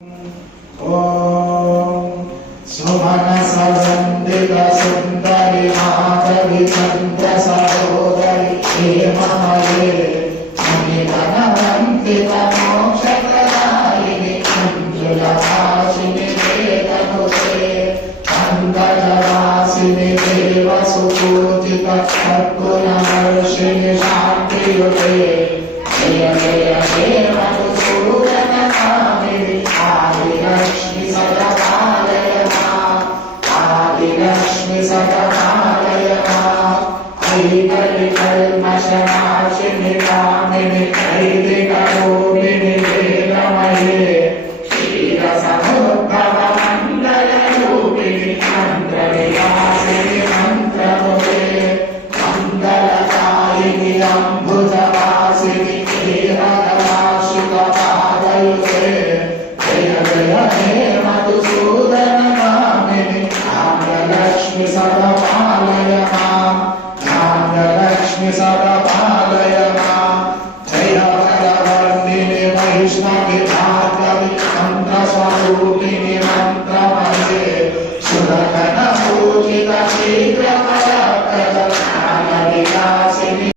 ओम सुमनसवन्दिता सुन्दरि माधवी चन्द्र सरोदरि हेममये मणिवनवन्दिता मोक्षप्रदायिनि मञ्जुलभाषिनि वेदनुते मङ्गलवासिनि देवसुपूजिता सद्गुणवर्षिणि शान्तियुते जय जय हे मधुसूदनकामिनि आदिलक्ष्मी सदपालय माम् आदिलक्ष्मी सदपालय माम् ऐकलिकल्मषनाशिनि कामिनि ऐदिकरूपिणि वेदमये क्षीरसमुद्भव मण्डलरूपिणि मन्त्रविलासिनि मन्त्रमुखे मङ्गलकायिनि अम्बुजवासिनि श्रीहरवाशितपादयुते जय जय हे मधुसूदनकामिनि नागलक्ष्मी सदपालय माम् नागलक्ष्मी सदपालय माम् जय वरवर्णिनि वैष्णवी